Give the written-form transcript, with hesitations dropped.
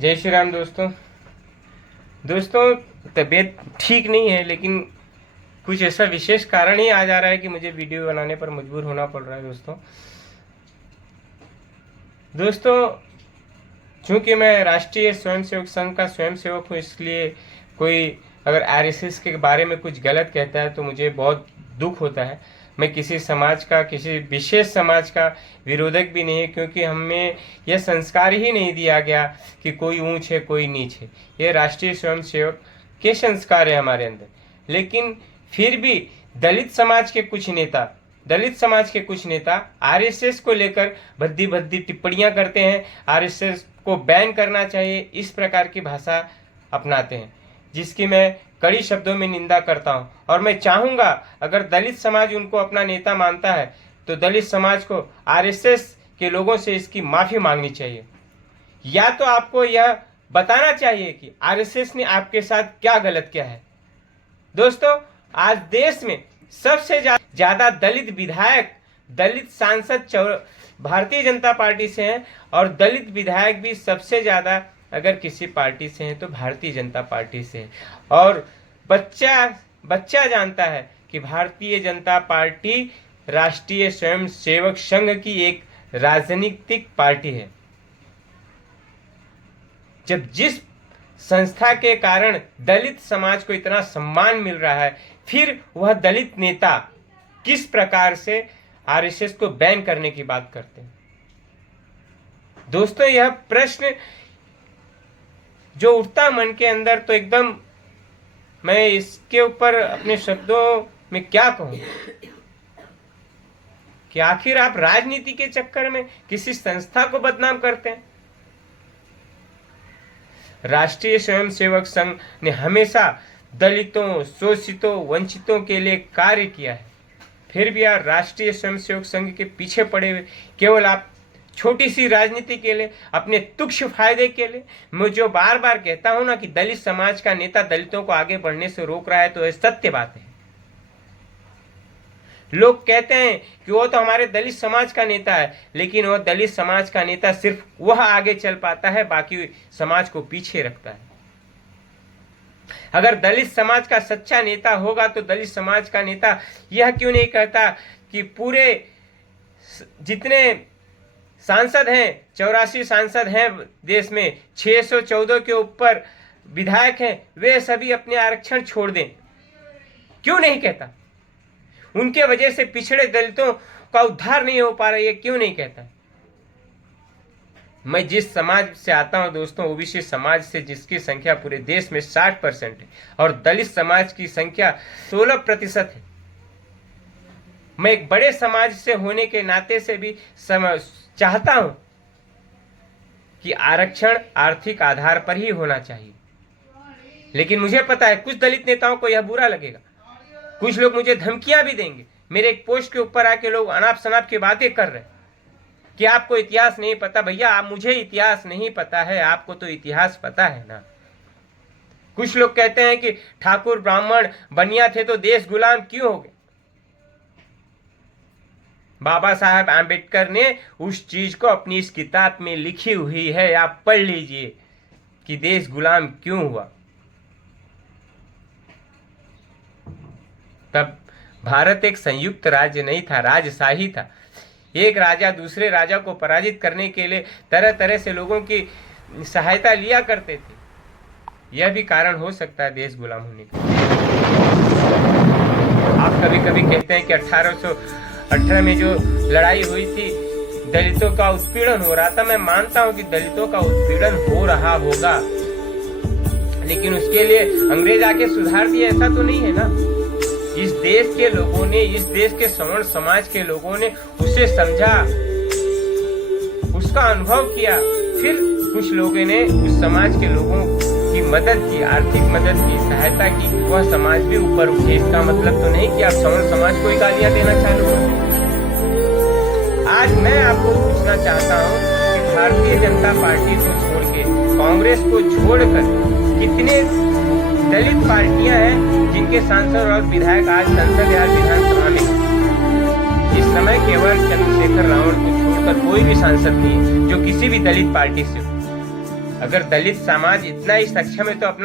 जय श्री राम दोस्तों तबीयत ठीक नहीं है, लेकिन कुछ ऐसा विशेष कारण ही आ जा रहा है कि मुझे वीडियो बनाने पर मजबूर होना पड़ रहा है। दोस्तों चूंकि मैं राष्ट्रीय स्वयंसेवक संघ का स्वयंसेवक हूँ, इसलिए कोई अगर आरएसएस के बारे में कुछ गलत कहता है तो मुझे बहुत दुख होता है। मैं किसी समाज का, किसी विशेष समाज का विरोधक भी नहीं है, क्योंकि हमें यह संस्कार ही नहीं दिया गया कि कोई ऊंच है कोई नीच है। ये राष्ट्रीय स्वयंसेवक के संस्कार है हमारे अंदर। लेकिन फिर भी दलित समाज के कुछ नेता आरएसएस को लेकर भद्दी भद्दी टिप्पणियां करते हैं। आरएसएस को बैन करना चाहिए, इस प्रकार की भाषा अपनाते हैं, जिसकी मैं कड़ी शब्दों में निंदा करता हूं। और मैं चाहूंगा अगर दलित समाज उनको अपना नेता मानता है तो दलित समाज को आरएसएस के लोगों से इसकी माफी मांगनी चाहिए, या तो आपको यह बताना चाहिए कि आरएसएस ने आपके साथ क्या गलत किया है। दोस्तों आज देश में सबसे ज्यादा दलित विधायक, दलित सांसद भारतीय जनता पार्टी से हैं, और दलित विधायक भी सबसे ज्यादा अगर किसी पार्टी से हैं तो भारतीय जनता पार्टी से है। और बच्चा जानता है कि भारतीय जनता पार्टी राष्ट्रीय स्वयंसेवक संघ की एक राजनीतिक पार्टी है। जब जिस संस्था के कारण दलित समाज को इतना सम्मान मिल रहा है, फिर वह दलित नेता किस प्रकार से आरएसएस को बैन करने की बात करते हैं। दोस्तों यह प्रश्न जो उठता मन के अंदर, तो एकदम मैं इसके ऊपर अपने शब्दों में क्या कहूं कि आखिर आप राजनीति के चक्कर में किसी संस्था को बदनाम करते हैं। राष्ट्रीय स्वयंसेवक संघ ने हमेशा दलितों, शोषितों, वंचितों के लिए कार्य किया है। फिर भी आप राष्ट्रीय स्वयंसेवक संघ के पीछे पड़े हुए केवल आप छोटी सी राजनीति के लिए, अपने तुच्छ फायदे के लिए। मैं जो बार बार कहता हूं ना कि दलित समाज का नेता दलितों को आगे बढ़ने से रोक रहा है, तो यह सत्य बात है। लोग कहते हैं कि वो तो हमारे दलित समाज का नेता है, लेकिन वो दलित समाज का नेता सिर्फ वह आगे चल पाता है, बाकी समाज को पीछे रखता है। अगर दलित समाज का सच्चा नेता होगा तो दलित समाज का नेता यह क्यों नहीं कहता कि पूरे जितने सांसद हैं, 84 सांसद हैं देश में, 614 के ऊपर विधायक हैं, वे सभी अपने आरक्षण छोड़ दें। क्यों नहीं कहता? उनके वजह से पिछड़े दलितों का उद्धार नहीं हो पा रहा है, क्यों नहीं कहता? मैं जिस समाज से आता हूं दोस्तों, ओबीसी समाज से, जिसकी संख्या पूरे देश में 60% है, और दलित समाज की संख्या 16% है। मैं एक बड़े समाज से होने के नाते से भी चाहता हूं कि आरक्षण आर्थिक आधार पर ही होना चाहिए। लेकिन मुझे पता है कुछ दलित नेताओं को यह बुरा लगेगा, कुछ लोग मुझे धमकियां भी देंगे। मेरे एक पोस्ट के ऊपर आके लोग अनाप शनाप की बातें कर रहे हैं कि आपको इतिहास नहीं पता। भैया आप, मुझे इतिहास नहीं पता है, आपको तो इतिहास पता है ना। कुछ लोग कहते हैं कि ठाकुर ब्राह्मण बनिया थे तो देश गुलाम क्यों हो गए। बाबा साहब आंबेडकर ने उस चीज को अपनी इस किताब में लिखी हुई है, आप पढ़ लीजिए कि देश गुलाम क्यों हुआ। तब भारत एक संयुक्त राज्य नहीं था, राजशाही था। एक राजा दूसरे राजा को पराजित करने के लिए तरह तरह से लोगों की सहायता लिया करते थे। यह भी कारण हो सकता है देश गुलाम होने का। आप कभी कभी कहते हैं कि 1818 में जो लड़ाई हुई थी, दलितों का उत्पीड़न हो रहा था। मैं मानता हूं कि दलितों का उत्पीड़न हो रहा होगा, लेकिन उसके लिए अंग्रेज आके सुधार दिए, ऐसा तो नहीं है ना। इस देश के लोगों ने, इस देश के सवर्ण समाज के लोगों ने उसे समझा, उसका अनुभव किया, फिर कुछ लोगों ने उस समाज के लोगों की मदद की, आर्थिक मदद की, सहायता की, वह समाज भी ऊपर उठे। इसका मतलब तो नहीं कि आप सवर्ण समाज को ही गालियां देना चालू करें। आज मैं आपको पूछना चाहता हूं कि भारतीय जनता पार्टी को छोड़ के, कांग्रेस को छोड़कर कितने दलित पार्टियां हैं जिनके सांसद और विधायक आज संसद या विधानसभा में। इस समय केवल चंद्रशेखर रावण को छोड़कर कोई भी सांसद नहीं जो किसी भी दलित पार्टी से हो। अगर दलित समाज इतना ही सक्षम है तो अपना